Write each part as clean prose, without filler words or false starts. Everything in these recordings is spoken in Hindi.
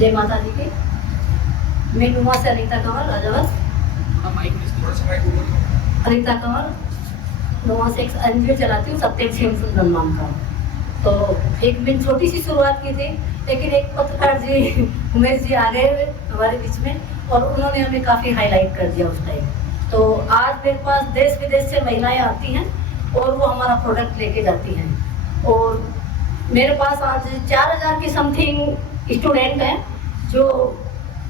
जय माता जी की। मैं नुमा से अनीता कंवर राजावत। अनीता कंवर नुमा से एक एनजीओ चलाती हूँ, सत्यक्षेम सुंदर नाम का। तो एक दिन छोटी सी शुरुआत की थी, लेकिन एक पत्रकार जी उमेश जी आ गए हमारे बीच में और उन्होंने हमें काफ़ी हाईलाइट कर दिया उस टाइम। तो आज मेरे पास देश विदेश से महिलाएं आती हैं और वो हमारा प्रोडक्ट लेके जाती हैं। और मेरे पास आज 4000 की समथिंग स्टूडेंट हैं जो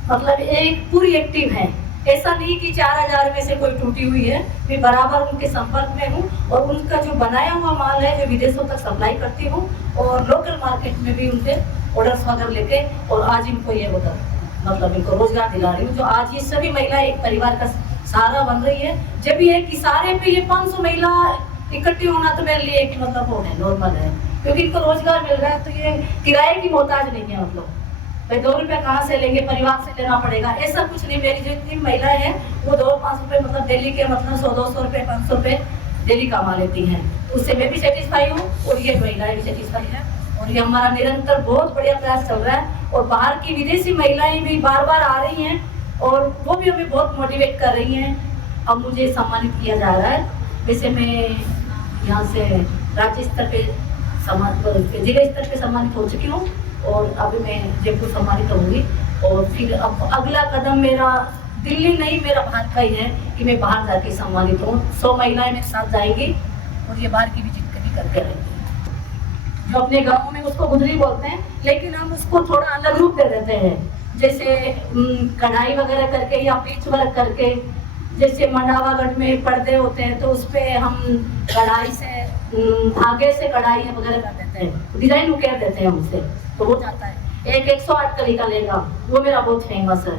मतलब एक पूरी एक्टिव है। ऐसा नहीं कि 4000 में से कोई टूटी हुई है, मैं बराबर उनके संपर्क में हूँ और उनका जो बनाया हुआ माल है जो विदेशों तक सप्लाई करती हूँ और लोकल मार्केट में भी उनके ऑर्डर्स वगैरह लेके और आज इनको ये बता मतलब इनको रोजगार दिला रही हूँ। जो आज ये सभी महिलाएं एक परिवार का सहारा बन रही है। जब ये कि सारे पे ये 500 महिला इकट्ठी होना तो मेरे लिए एक मतलब वो है, नॉर्मल है, क्योंकि इनको रोजगार मिल रहा है। तो ये किराए की मोहताज नहीं है, मतलब भाई 2 रुपये कहाँ से लेंगे, परिवार से लेना पड़ेगा, ऐसा कुछ नहीं। मेरी जो इतनी महिलाएं हैं वो 2-5 रुपये मतलब डेली के मतलब 100-200 रुपये 500 रुपये डेली कमा लेती हैं। उससे मैं भी सेटिस्फाई हूँ और ये महिलाएं भी सेटिस्फाई है। और ये हमारा निरंतर बहुत बढ़िया प्रयास चल रहा है और बाहर की विदेशी महिलाएं भी बार बार आ रही हैं और वो भी हमें बहुत मोटिवेट कर रही हैं। अब मुझे सम्मानित किया जा रहा है। वैसे मैं यहाँ से राज्य स्तर पे जिला स्तर पे सम्मानित हो चुकी हूँ और अभी मैं जयपुर सम्मानित होंगी। और फिर अब अगला कदम मेरा दिल्ली नहीं, मेरा भारत का ही है कि मैं बाहर जाके सम्मानित हूँ। 100 महिलाएं मेरे साथ जाएंगी और ये बाहर की विजिट कभी करके आएंगी। जो अपने गाँव में उसको गुदरी बोलते हैं, लेकिन हम उसको थोड़ा अलग रूप दे देते हैं, जैसे कढ़ाई वगैरह करके या पीच वर्क करके। जैसे मंडावागढ़ में पर्दे होते हैं तो उस पर हम कढ़ाई से धागे से कढ़ाई वगैरह कर देते हैं, डिजाइन उकेर देते हैं उससे, तो हो जाता है। एक 108 कली का लेगा, वो मेरा बहुत फेमस है।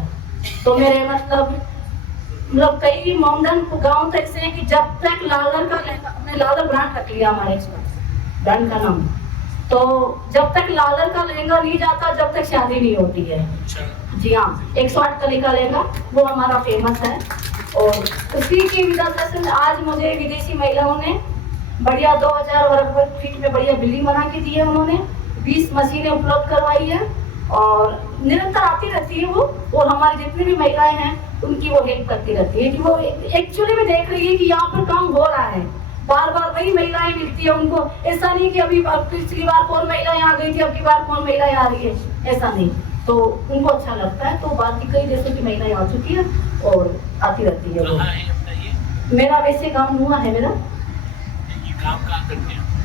तो मेरे मतलब कई मॉडर्न गाँव तो ऐसे हैं कि जब तक लालर का लेगा, हमने लालर ब्रांड रख लिया हमारे ब्रांड का नाम, तो जब तक लालर का लहंगा नहीं जाता जब तक शादी नहीं होती है। जी हाँ, 108 कली का लहंगा वो हमारा फेमस है। और उसी की वजह से आज मुझे विदेशी महिलाओं ने बढ़िया 2000 वर्ग फीट में बढ़िया बिल्डिंग बना के दी है। उन्होंने 20 मशीनें उपलब्ध करवाई है और निरंतर आती रहती है वो। और हमारी जितनी भी महिलाएं हैं उनकी वो हेल्प करती रहती है कि वो एक्चुअली में देख रही है कि यहाँ पर काम हो रहा है। बार बार वही महिलाएं मिलती है उनको, ऐसा नहीं कि अभी पिछली बार कौन महिलाएं आ गई थी, अब की बार कौन महिलाएं आ रही है, ऐसा नहीं। तो उनको अच्छा लगता है। तो बाकी कई देशों की महिलाएं आ चुकी है और आती रहती है वो। मेरा वैसे काम हुआ है मेरा,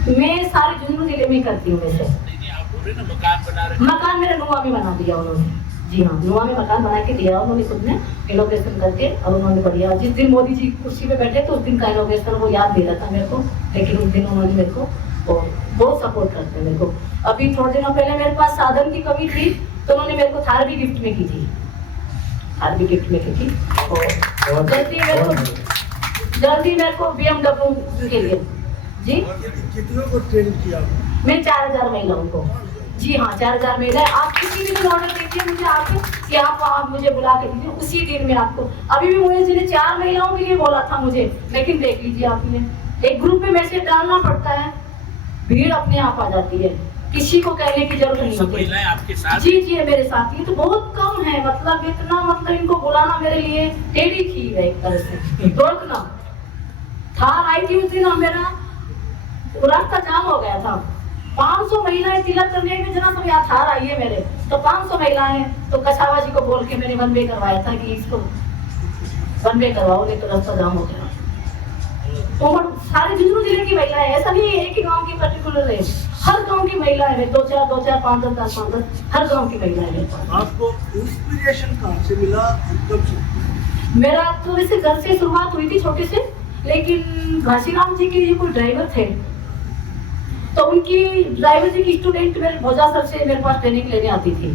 मैं सारे झुंझुनू जिले में करती हूँ। वैसे मकान मेरा नुआ में बना दिया उन्होंने। जी हाँ, नुआ में मकान बना के दिया उन्होंने खुद ने इनोग्रेशन करके। और उन्होंने बढ़िया, जिस दिन मोदी जी कुर्सी पे बैठे तो उस दिन का इनोग्रेशन वो याद दे रहा था मेरे को, लेकिन उस दिन उन्होंने मेरे को और बहुत सपोर्ट करते हैं मेरे को। अभी थोड़े दिनों पहले मेरे पास साधन की कमी थी तो उन्होंने मेरे को थार भी गिफ्ट में की थी, थार भी गिफ्ट में की थी। और जल्दी मेरे को BMW के लिए। जी, कितनों को ट्रेन किया? मैं 4000 महिलाओं को। जी हाँ, 4000 महिलाएं। आप किसी भी ऑर्डर दीजिए मुझे आके कि आप मुझे बुला के दीजिए, उसी दिन में आपको। अभी भी मुझे जिन्हें 4 महिलाओं के लिए बोला था मुझे, लेकिन देख लीजिए आपने, एक ग्रुप में मैसेज डालना पड़ता है, भीड़ अपने आप आ जाती है, किसी को कहने की जरूरत नहीं होती। आपके साथ? जी जी, मेरे साथ। ये तो बहुत कम है, मतलब इतना, मतलब इनको बुलाना मेरे लिए टेढ़ी खीर है एक तरह से। दौड़ना थार आई थी उस दिन, मेरा रास्ता जाम हो गया था। 500 महिलाएं तिलक करने में जरा सब यहाँ थार आई है मेरे, तो 500 महिलाएं, तो कछावा जी को बोल के मैंने वन वे करवाया था कि इसको वन वे करवाओ, नहीं तो रास्ता जाम हो गया। तो सारे झुंझुनू जिले की महिलाएं, ऐसा नहीं है एक ही गांव की पर्टिकुलर है, हर गांव की महिलाएं हैं। 2-4, 5-10, 10-15 हर गांव की महिलाएं हैं। आपको इंस्पिरेशन कहाँ से मिला, कब से? मेरा तो वैसे घर से शुरुआत हुई थी छोटे से, लेकिन घासीराम जी के कोई ड्राइवर थे तो उनकी ड्राइवर जी की स्टूडेंट मेरे भोजा सर से मेरे पास ट्रेनिंग लेने आती थी।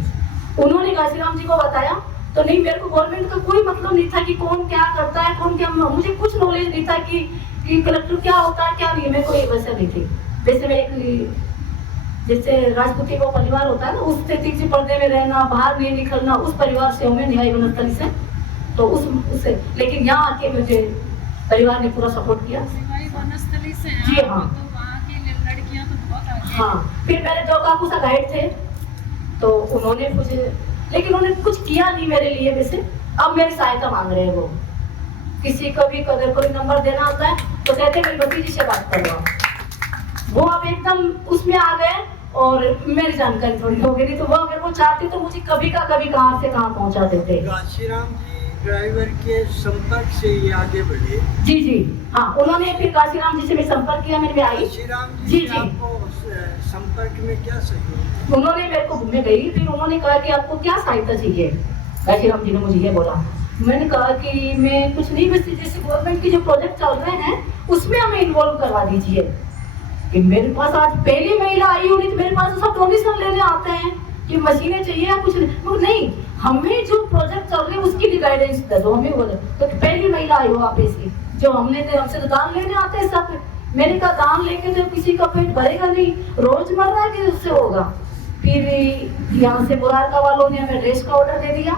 उन्होंने घासीराम जी को बताया तो नहीं, मेरे को गवर्नमेंट का कोई मतलब नहीं था कि कौन क्या करता है, कौन क्या, मुझे कुछ नॉलेज नहीं था कि कलेक्टर क्या होता है क्या नहीं, मेरे को वैसे नहीं थी। वैसे मैं एक जैसे राजपूती को परिवार होता है ना, उस स्थिति से पर्दे में रहना, बाहर नहीं निकलना, उस परिवार से हूँ मैं, न्याय वनस्थली से। तो उससे, लेकिन यहाँ आके मुझे परिवार ने पूरा सपोर्ट किया। जी हाँ, हाँ। फिर मेरे जो काकू सा गाइड थे तो उन्होंने मुझे लेकिन उन्होंने कुछ किया नहीं मेरे लिए वैसे। अब मेरी सहायता मांग रहे हैं वो। किसी को भी अगर कोई नंबर देना होता है तो कहते हैं मेरी भतीजी से बात करो। वो अब एकदम उसमें आ गए और मेरी जानकारी थोड़ी हो गई, तो वो अगर वो चाहते तो मुझे कभी का कभी कहाँ से कहाँ पहुँचा देते। काशीराम जी ड्राइवर के संपर्क से ये आगे बढ़े। जी जी हाँ, उन्होंने फिर काशीराम जी से मैं संपर्क किया, मेरे में आई। काशीराम जी जी जी आपको संपर्क में क्या सहयोग? उन्होंने मेरे को घूमने गई, फिर उन्होंने कहा कि आपको क्या सहायता चाहिए। काशीराम जी ने मुझे ये बोला। मैंने कहा कि मैं कुछ नहीं, बस जैसे गवर्नमेंट के जो प्रोजेक्ट चल रहे हैं उसमें हमें इन्वॉल्व करवा दीजिए। कि मेरे पास आज पहली महिला आई हुई, तो मेरे पास तो सब डोनेशन लेने आते हैं कि मशीनें चाहिए या कुछ नहीं, हमें जो प्रोजेक्ट चल रहे हैं उसकी भी गाइडेंस दे दो हमें। बोले तो पहली महिला आई हो आप ऐसी, जो हमसे तो दान लेने आते हैं सब। मैंने कहा दान लेके तो किसी का पेट भरेगा नहीं, रोजमर्रा के उससे होगा। फिर यहाँ से मुरारका वालों ने हमें ड्रेस का ऑर्डर दे दिया,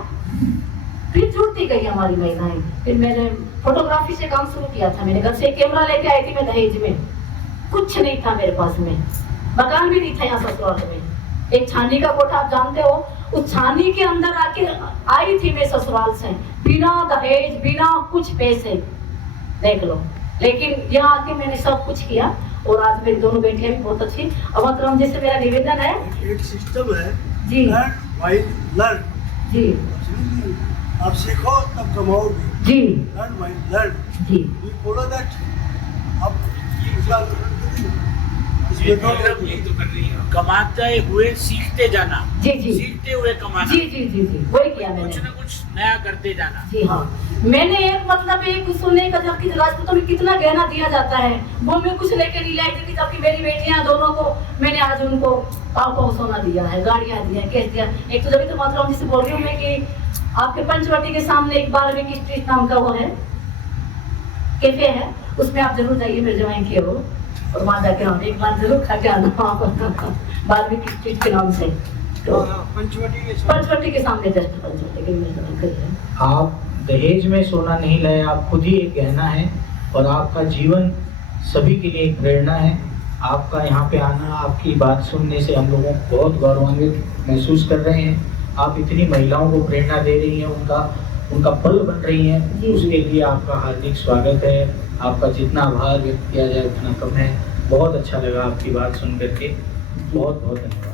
फिर जुड़ती गई हमारी महिलाएं। फिर मैंने फोटोग्राफी से काम शुरू किया था। मेरे घर से एक कैमरा लेके आई थी मैं दहेज में, कुछ नहीं था मेरे पास में, मकान भी नहीं था यहाँ ससुराल में। एक छानी का कोठा आप जानते हो, उस छानी के अंदर आके आई थी मैं ससुराल से, बिना दहेज बिना कुछ पैसे, देख लो। लेकिन यहाँ आके मैंने सब कुछ किया और आज मेरी दोनों बेटियां भी बहुत अच्छी। अब अक्रम जी से मेरा निवेदन है, एक सिस्टम है जी लर्न जी आप सीखो तब कमाओगे। जी लर्न जी वी फॉलो दैट। अब यही तो कर रही है, कमाते हुए सीखते जाना। जी जी सीखते हुए कमाना। जी जी जी जी वही किया मैंने। कुछ न कुछ नया करते जाना। जी हाँ, मैंने एक सुनने का, जबकि राजपूतों में कितना गहना दिया जाता है वो मैं कुछ लेके नहीं लाई थी, जबकि मेरी बेटियां दोनों को मैंने आज उनको पाव सोना दिया है, गाड़ियां दी है, कैश दिया। एक तो जब तो मात्रा जी से बोल रही हूँ मैं कि आपके पंचवटी के सामने एक 12वीं की स्ट्रीट नाम का वो है कैफे है, उसमें आप जरूर जाइए, मेरे जवाइन किए हो, और वहाँ जाके हम एक बार जरूर खा के आना 12वीं की स्ट्रीट के नाम से। तो पंचवटी के सामने जस्ट पंचवटी के मेरे जवाइन के है। आप दहेज में सोना नहीं लाए, आप खुद ही एक गहना है और आपका जीवन सभी के लिए एक प्रेरणा है। आपका यहाँ पे आना, आपकी बात सुनने से हम लोगों को बहुत गौरवान्वित महसूस कर रहे हैं। आप इतनी महिलाओं को प्रेरणा दे रही हैं, उनका बल बन रही हैं, उसके लिए आपका हार्दिक स्वागत है। आपका जितना आभार व्यक्त किया जाए उतना कम है। बहुत अच्छा लगा आपकी बात सुन करके, बहुत बहुत धन्यवाद।